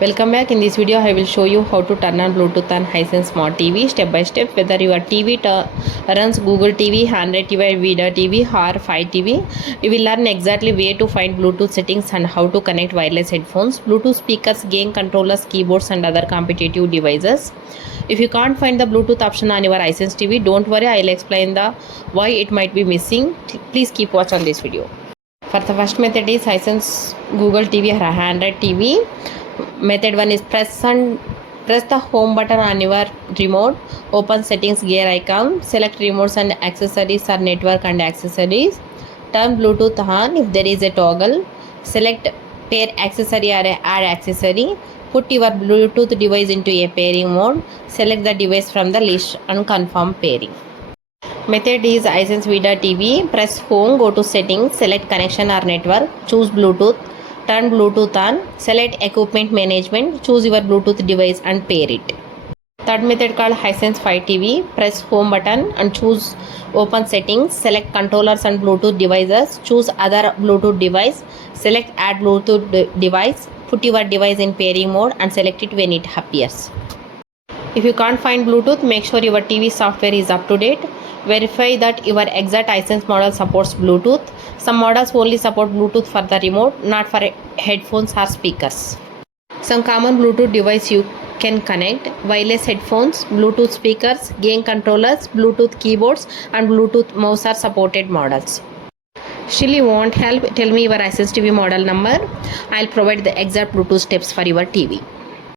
Welcome back. In this video I will show you how to turn on Bluetooth on Hisense Smart TV step by step. Whether your TV runs Google TV, Android TV, VIDAA TV or Fire TV, you will learn exactly where to find Bluetooth settings and how to connect wireless headphones, Bluetooth speakers, game controllers, keyboards and other competitive devices. If you can't find the Bluetooth option on your Hisense TV, don't worry, I will explain the why it might be missing. Please keep watch on this video. For the first method is Hisense Google TV or Android TV. Method 1 is press the home button on your remote, open settings gear icon, select remotes and accessories or network and accessories, turn Bluetooth on if there is a toggle, select pair accessory or add accessory, put your Bluetooth device into a pairing mode, select the device from the list and confirm pairing. Method is Hisense VIDAA TV. Press home, go to settings, select connection or network, choose Bluetooth, turn Bluetooth on, select equipment management, choose your Bluetooth device and pair it. Third method called Hisense Fire TV. Press home button and choose open settings, select controllers and Bluetooth devices, choose other Bluetooth device, select add Bluetooth device, put your device in pairing mode and select it when it appears. If you can't find Bluetooth, make sure your TV software is up to date. Verify that your exact Hisense model supports Bluetooth. Some models only support Bluetooth for the remote, not for headphones or speakers. Some common Bluetooth device you can connect: wireless headphones, Bluetooth speakers, game controllers, Bluetooth keyboards and Bluetooth mouse are supported models. Still you want help? Tell me your Hisense TV model number. I'll provide the exact Bluetooth steps for your TV.